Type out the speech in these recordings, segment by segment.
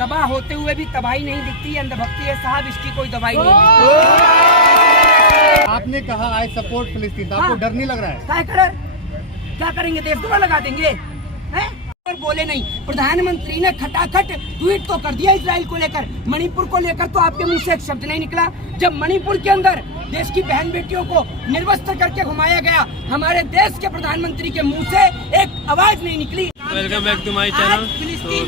तबाह होते हुए भी तबाही नहीं दिखती, अंधभक्ति है साहब, इसकी कोई दवाई नहीं दिखती। आपने कहा आई सपोर्ट फिलिस्तीन, आपको डर नहीं लग रहा है? क्या करेंगे, देश दुआ लगा देंगे हैं? और बोले नहीं, प्रधानमंत्री ने खटाखट ट्वीट तो कर दिया इजराइल को लेकर, मणिपुर को लेकर तो आपके मुंह से एक शब्द नहीं निकला। जब मणिपुर के अंदर देश की बहन बेटियों को निर्वस्त्र करके घुमाया गया, हमारे देश के प्रधानमंत्री के मुंह से एक आवाज नहीं निकली। Welcome back to my channel.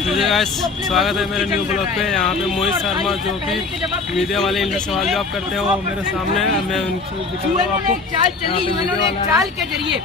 तो गाइस, स्वागत है मेरे न्यू ब्लॉग पे। यहाँ पे मोहित शर्मा जो कि मीडिया वाले इनसे सवाल जवाब करते हैं, वो मेरे सामने है, मैं उनसे दिखाऊंगा आपको। चाल के जरिए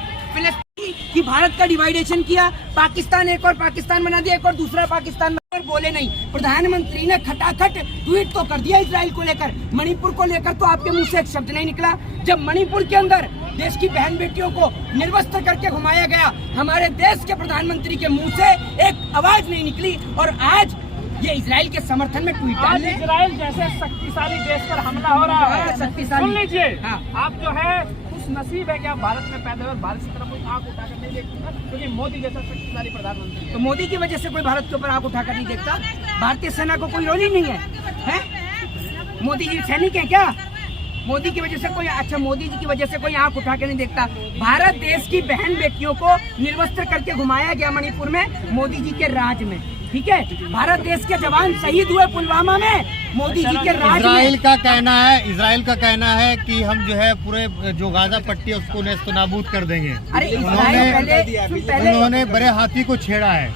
कि भारत का डिवाइडेशन किया, पाकिस्तान एक और पाकिस्तान बना दिया, एक और दूसरा पाकिस्तान और बोले नहीं, प्रधानमंत्री ने खटाखट ट्वीट तो कर दिया इजराइल को लेकर, मणिपुर को लेकर तो आपके मुंह से एक शब्द नहीं निकला। जब मणिपुर के अंदर देश की बहन बेटियों को निर्वस्त्र करके घुमाया गया, हमारे देश के प्रधानमंत्री के मुंह से एक आवाज नहीं निकली, और आज ये इजराइल के समर्थन में ट्वीट डाल रहे हैं। इजराइल जैसे शक्तिशाली देश पर हमला हो रहा है, शक्तिशाली। सुन लीजिए, हाँ। आप जो है खुश नसीब है कि आप भारत में पैदा हुए और भारत की तरफ कोई आंख उठाकर नहीं देखता, क्योंकि मोदी जैसा शक्तिशाली प्रधानमंत्री। तो मोदी की वजह से कोई भारत के ऊपर आंख उठाकर नहीं देखता? भारतीय सेना को कोई रोल ही नहीं है, हैं? मोदी जी सैनिक है क्या? मोदी की वजह से कोई, अच्छा मोदी जी की वजह से कोई आंख उठा के नहीं देखता। भारत देश की बहन बेटियों को निर्वस्त्र करके घुमाया गया मणिपुर में, मोदी जी के राज में, ठीक है? भारत देश के जवान शहीद हुए पुलवामा में, मोदी जी के राज में। इजराइल का कहना है कि हम जो है पूरे जो गाजा पट्टी है उसको नेस्तनाबूद कर देंगे। अरे पहले उन्होंने बड़े हाथी को छेड़ा है।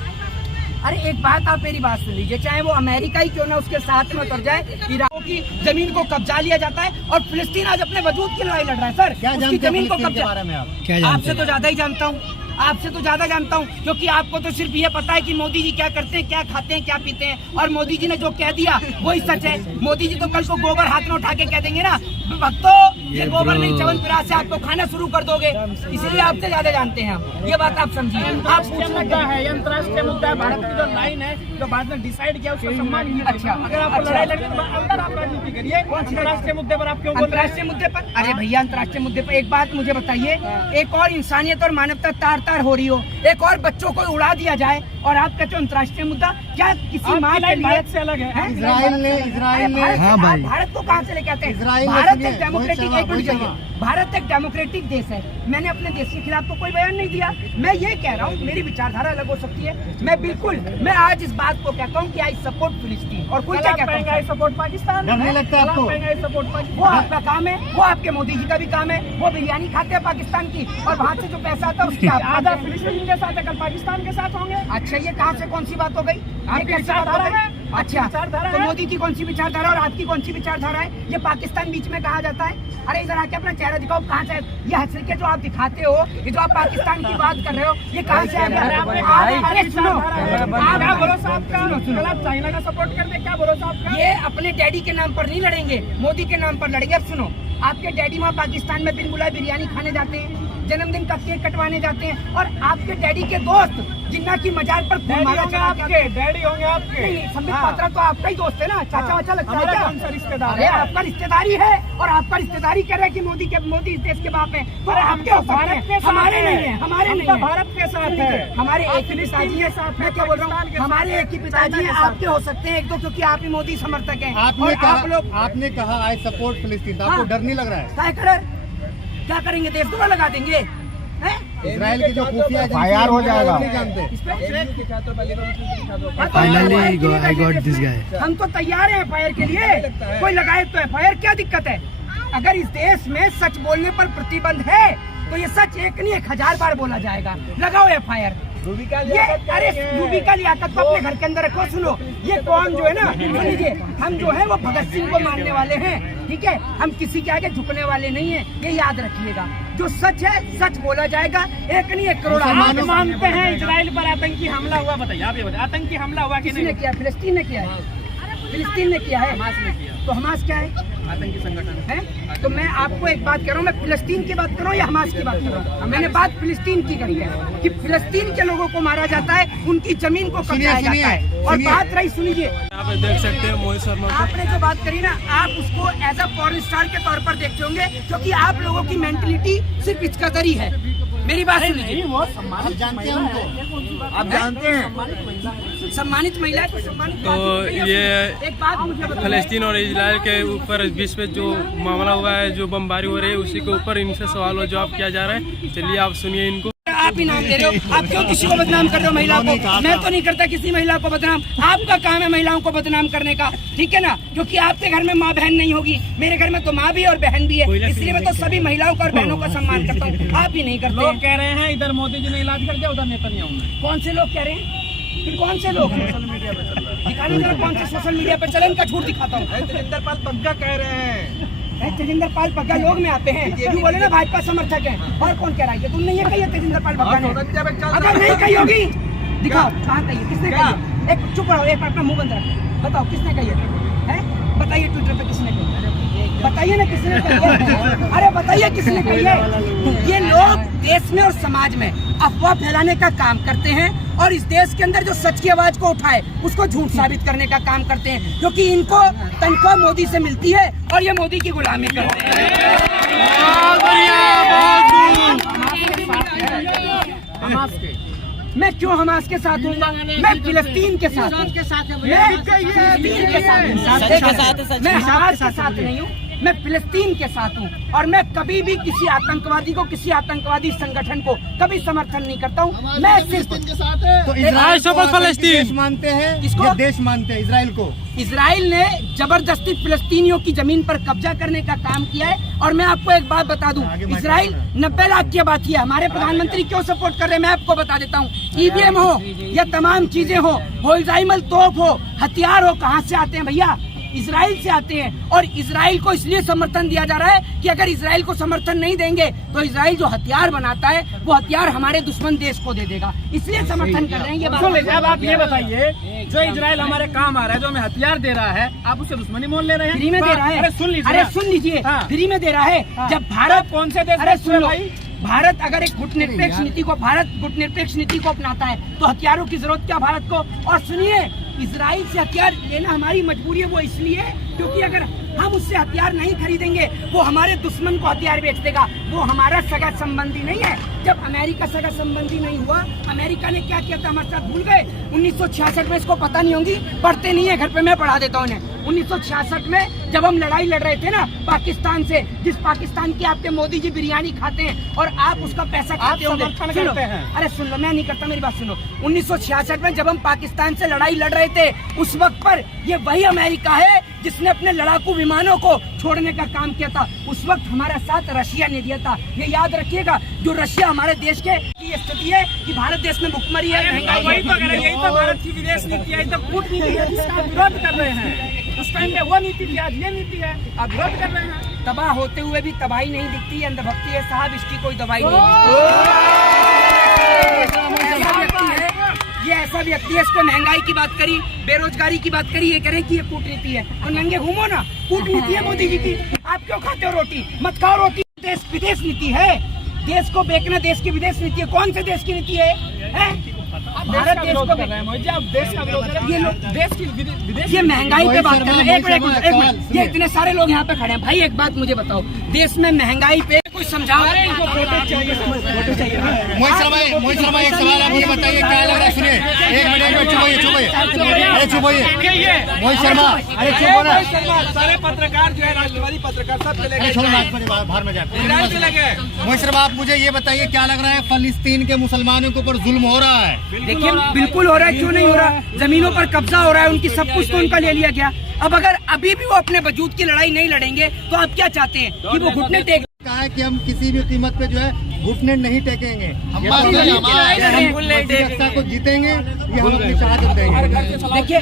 अरे एक बात, आप मेरी बात सुन लीजिए, चाहे वो अमेरिका ही क्यों ना उसके साथ में उतर जाए, इराक की जमीन को कब्जा लिया जाता है और फिलिस्तीन आज अपने वजूद की लड़ाई लड़ रहा है। सर, क्या उसकी जानते हैं जमीन को फिलिस्तीन के कब्जा, बारे में आप? आपसे तो ज्यादा ही जानता हूँ, आपसे तो ज्यादा जानता हूँ, क्योंकि आपको तो सिर्फ ये पता है कि मोदी जी क्या करते हैं, क्या खाते हैं, क्या पीते हैं, और मोदी जी ने जो कह दिया वही सच है। मोदी जी तो कल को गोबर हाथ में उठा के कह देंगे ना, भक्तों ये गोबर नहीं च्यवनप्राश से आपको खाना शुरू कर दोगे, इसलिए आपसे ज्यादा जानते हैं हम, ये बात आप समझिए। आप मुद्दा है, अंतर्राष्ट्रीय मुद्दा है, भारत की जो लाइन है जो भारत ने डिसाइड किया उसका सम्मान कीजिए। अच्छा, अगर आपको लड़ाई लड़ने के बाद अंदर आप राजनीति करिए, अंतर्राष्ट्रीय मुद्दे पर आप क्यों बोल रहे हैं? अंतर्राष्ट्रीय मुद्दे पर, अरे भैया अंतर्राष्ट्रीय मुद्दे पर एक बात मुझे बताइए, एक और इंसानियत और मानवता तार तार हो रही हो, एक और बच्चों को उड़ा दिया जाए, और आप कहते हो अंतर्राष्ट्रीय मुद्दा, क्या किसी माँ के लिए भारत से अलग है? इजराइल ने भारत को कहाँ से लेके आते हैं? इजराइल ने भारत सुनिए, एक डेमोक्रेटिक, भारत एक डेमोक्रेटिक देश है। मैंने अपने देश के खिलाफ तो कोई बयान नहीं दिया। मैं ये कह रहा हूँ, मेरी विचारधारा अलग हो सकती है, मैं आज इस बात को कहता हूँ कि आई सपोर्ट फिलिस्तीन, और कोई क्या कहता है आई सपोर्ट पाकिस्तान। डर नहीं लगता आपको? सपोर्ट पाकिस्तान वो आपका काम है, वो आपके मोदी जी का भी काम है, वो बिरयानी खाते हैं पाकिस्तान की, और वहाँ से जो पैसा आता है उसकी आधा फिलिस्तीन के साथ है, कल पाकिस्तान के साथ होंगे। अच्छा, ये कहाँ से कौन सी बात हो गई? आपकी विचारधारा है। अच्छा, विचारधारा तो है। मोदी की कौन सी विचारधारा और आपकी कौन सी विचारधारा है? ये पाकिस्तान बीच में कहा जाता है। अरे इधर आके अपना चेहरा दिखाओ, कहाँ से ये हंस के जो आप दिखाते हो, ये जो आप पाकिस्तान की बात कर रहे हो, ये कहाँ से आ गया? अरे सुनो, क्या भरोसा आपका? कल आप चाइना का सपोर्ट कर दे, क्या भरोसा आपका? ये अपने डैडी के नाम पर नहीं लड़ेंगे, मोदी के नाम पर लड़ेंगे। अब सुनो, आपके डैडी वहाँ पाकिस्तान में बिन बुलाए बिरयानी खाने जाते हैं, जन्मदिन का केक कटवाने जाते हैं, और आपके डैडी के दोस्त जिन्ना की मजार पर डैडी होंगे आपके, संबित पात्रा तो आपका ही दोस्त है ना, चाचा वाचा लगता है क्या? कौन सा रिश्तेदार अरे है? आपका रिश्तेदारी है, और आपका रिश्तेदारी कह रहा है कि मोदी इस देश के बाप है, तो आपके हो सकते हैं, हमारे नहीं है, हमारे नहीं है। भारत के साथ है, हमारे एक ही पिताजी है, मैं क्या बोल रहा हूँ, हमारे एक ही पिताजी है, आपके हो सकते हैं एक दो, क्योंकि आप ही मोदी समर्थक हैं। आपने कहा आई सपोर्ट फिलिस्तीन, आपको डर नहीं लग रहा है? क्या करेंगे, देश दुआ लगा देंगे हैं? इजराइल की जो खुफिया फायर हो जाएगा, नहीं जानते? हम तो तैयार हैं एफआईआर के लिए, कोई लगाए तो एफआईआर, क्या दिक्कत है? अगर इस देश में सच बोलने पर प्रतिबंध है तो ये सच एक नहीं 1000 बार बोला जाएगा। लगाओ एफआईआर। ये अरे रूबी का लियाकत को अपने घर के अंदर रखो। सुनो, ये कौन जो है ना, सुन लीजिए, हम जो है वो भगत सिंह को मानने वाले हैं, ठीक है? हम किसी के आगे झुकने वाले नहीं है, ये याद रखिएगा। जो सच है सच बोला जाएगा, एक नहीं 1 करोड़। आप मानते हैं इजराइल पर आतंकी हमला हुआ? बताइए, आप ये बताइए, आतंकी हमला हुआ कि किसने किया? फिलिस्तीन ने किया है, फिलिस्तीन ने किया है। हमास ने किया। तो हमास क्या है? आतंकी संगठन है। तो मैं आपको एक बात कह रहा हूँ, मैं फिलिस्तीन की बात कर रहा हूँ या हमास की बात कर रहा हूँ? मैंने बात फिलिस्तीन की करी है कि फिलिस्तीन के लोगों को मारा जाता है, उनकी जमीन को कब्जाया जाता है। और बात रही, सुनिए, यहाँ पे देख सकते हैं मोहित शर्मा को। आपने जो बात करी ना, आप उसको एज अ पॉर्न स्टार के तौर पर देखते होंगे, क्योंकि आप लोगों की मेंटलिटी सिर्फ इस कदर ही है। मेरी बात सुनिए, जानते हैं उनको। आप जानते हैं सम्मानित महिला है तो सम्मानित। तो ये एक बात मुझे बताइए। फलस्तीन और इजराइल के ऊपर बीच में जो मामला हुआ है, जो बमबारी हो रही है, उसी के ऊपर इनसे सवाल और जवाब किया जा रहा है। चलिए आप सुनिए इनको। आप ही नाम दे रहे हो, आप क्यों किसी को बदनाम कर रहे हो? महिला को मैं तो नहीं करता किसी महिला को बदनाम, आपका काम है महिलाओं को बदनाम करने का, ठीक है ना? क्योंकि आपके घर में माँ बहन नहीं होगी, मेरे घर में तो माँ भी और बहन भी है, इसलिए मैं तो सभी महिलाओं का और बहनों का सम्मान करता हूँ। आप ही नहीं करते। लोग कह रहे हैं इधर मोदी जी ने इलाज कर दिया, उधर नेतन्याहू ने। कौन से लोग कह रहे हैं? फिर कौन से लोग? दिखाने जरा कौन से सोशल मीडिया पर चलन का झूठ दिखाता हूँ। तेजिंदर पाल पग्गा कह रहे हैं। तेजिंदर पाल पग्गा लोग में आते हैं, ये भी बोले ना भाजपा समर्थक है। और कौन कह रहा है? तुमने ये कही है तेजिंदर पाल पग्गा ने? अगर नहीं कही होगी दिखाओ, कहाँ कही है, किसने कही है? एक चुप रहो, एक अपना मुंह बंद रखो, बताओ किसने कही है? बताइए ट्विटर पे किसने कही है? बताइए ना किसने कही है? अरे बताइए किसने कही है? ये लोग देश में और समाज में अफवाह फैलाने का काम करते हैं और इस देश के अंदर जो सच की आवाज को उठाए उसको झूठ साबित करने का काम करते हैं, क्योंकि इनको तनख्वाह मोदी से मिलती है और ये मोदी की गुलामी करते हैं। हमास के मैं क्यों हमास के साथ हूँ? मैं फिलिस्तीन के साथ हूँ। मैं हमास के साथ नहीं हूँ, मैं फिलिस्तीन के साथ हूँ और मैं कभी भी किसी आतंकवादी को, किसी आतंकवादी संगठन को कभी समर्थन नहीं करता हूँ। मैं सिर्फ तो इजराइल देश मानते हैं, किसको? ये देश मानते हैं इजराइल को। इजराइल ने जबरदस्ती फिलिस्तीनियों की जमीन पर कब्जा करने का काम किया है। और मैं आपको एक बात बता दूं, इजराइल 90 लाख की आबादी है। हमारे प्रधानमंत्री क्यों सपोर्ट कर रहे हैं मैं आपको बता देता हूं। ईवीएम हो या तमाम चीजें हो इजराइल तोप हो, हथियार हो, कहां से आते हैं भैया? इजराइल से आते हैं। और इजराइल को इसलिए समर्थन दिया जा रहा है कि अगर इजराइल को समर्थन नहीं देंगे तो इजराइल जो हथियार बनाता है वो हथियार हमारे दुश्मन देश को दे देगा, इसलिए समर्थन कर रहे हैं। ये बात अब आप ये बताइए, जो इजराइल हमारे काम आ रहा है, जो हमें हथियार दे रहा है, आप उसे दुश्मनी मोल ले रहे हैं? फ्री में दे रहा है। अरे सुन लीजिए हाँ। फ्री में दे रहा है। जब भारत कौन से देश? अरे सुन लो, भारत अगर एक गुटनिरपेक्ष नीति को अपनाता है तो हथियारों की जरूरत क्या भारत को? और सुनिए, इजराइल से हथियार लेना हमारी मजबूरी है, वो इसलिए क्योंकि अगर हम उससे हथियार नहीं खरीदेंगे वो हमारे दुश्मन को हथियार बेच देगा। वो हमारा सगा संबंधी नहीं है। जब अमेरिका सगा संबंधी नहीं हुआ, अमेरिका ने क्या किया था हमारे साथ भूल गए? 1966 में, इसको पता नहीं होंगी, पढ़ते नहीं है घर पे, मैं पढ़ा देता हूँ उन्हें। 1966 में जब हम लड़ाई लड़ रहे थे ना पाकिस्तान से, जिस पाकिस्तान की आपके मोदी जी बिरयानी खाते हैं और आप उसका पैसा खाते होंगे। अरे सुन लो, मैं नहीं करता, मेरी बात सुनो। 1966 में जब हम पाकिस्तान से लड़ाई लड़ रहे थे, उस वक्त पर ये वही अमेरिका है जिसने अपने लड़ाकू विमानों को छोड़ने का काम किया था। उस वक्त हमारा साथ रशिया ने दिया था, ये याद रखिएगा। जो रशिया हमारे देश के की स्थिति है कि भारत देश में भुखमरी है, महंगाई है। यही तो भारत की विदेश नीति है, कूटनीति है, जिसका विरोध कर रहे हैं। उस टाइम पे वो नीति थी, आज ये नीति है, आप विरोध कर रहे हैं। तबाह होते हुए भी तबाही नहीं दिखती, अंधभक्ति है साहब, इसकी कोई दवाई नहीं है। ये ऐसा व्यक्ति है, इसको महंगाई की बात करी, बेरोजगारी की बात करी, ये करें कि ये कूटनीति है। तो नंगे घूमो ना, कूटनीति है मोदी जी की। आप क्यों खाते हो रोटी? मत खाओ रोटी। देश विदेश नीति है, देश को बेचना देश की विदेश नीति है। कौन से देश की नीति है? भारत देश को कर रहे हैं, आप देश का विरोध कर रहे हैं। ये लोग देश की विदेश ये महंगाई पे बात कर रहे हैं। एक मिनट, ये इतने सारे लोग यहाँ पे खड़े हैं। भाई एक बात मुझे बताओ, देश में महंगाई पे कोई समझाओ। मोहित शर्मा एक सवाल आप ये बताइए, क्या लग रहा है? सुनिए, एक मिनट, चुप होइए, अरे चुप होइए मोहित शर्मा, अरे चुप हो ना। सारे पत्रकार जो है, राष्ट्रवादी पत्रकार सब चले गए, बाहर में जाए। चले गए। मोहित शर्मा आप मुझे ये बताइए, क्या लग रहा है फलस्तीन के मुसलमानों के ऊपर जुल्म हो रहा है? देखिए बिल्कुल हो रहा है, क्यों नहीं हो रहा? जमीनों पर कब्जा हो रहा है, उनकी सब कुछ तो उनका ले लिया गया। अब अगर अभी भी वो अपने वजूद की लड़ाई नहीं लड़ेंगे तो आप क्या चाहते हैं कि वो घुटने टेक? कहा है कि हम किसी भी कीमत पे जो है घुटने नहीं टेकेंगे, हम को जीतेंगे, ये हम अपनी शहादत देंगे। देखिए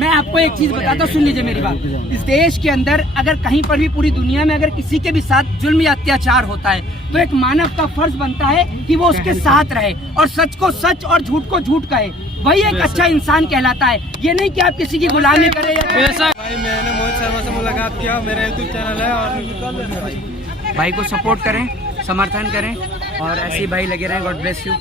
मैं आपको एक चीज बताता हूँ, सुन लीजिए मेरी बात। इस देश के अंदर अगर कहीं पर भी, पूरी दुनिया में अगर किसी के भी साथ जुल्म या अत्याचार होता है तो एक मानव का फर्ज बनता है कि वो उसके साथ रहे और सच को सच और झूठ को झूठ कहे। वही एक अच्छा इंसान कहलाता है। ये नहीं कि आप किसी की गुलामी करें। भाई मैंने मोहित शर्मा से मुलाकात किया, मेरा यूट्यूब चैनल है और भाई को सपोर्ट करें, समर्थन करें और ऐसे ही भाई लगे रहें। God bless you.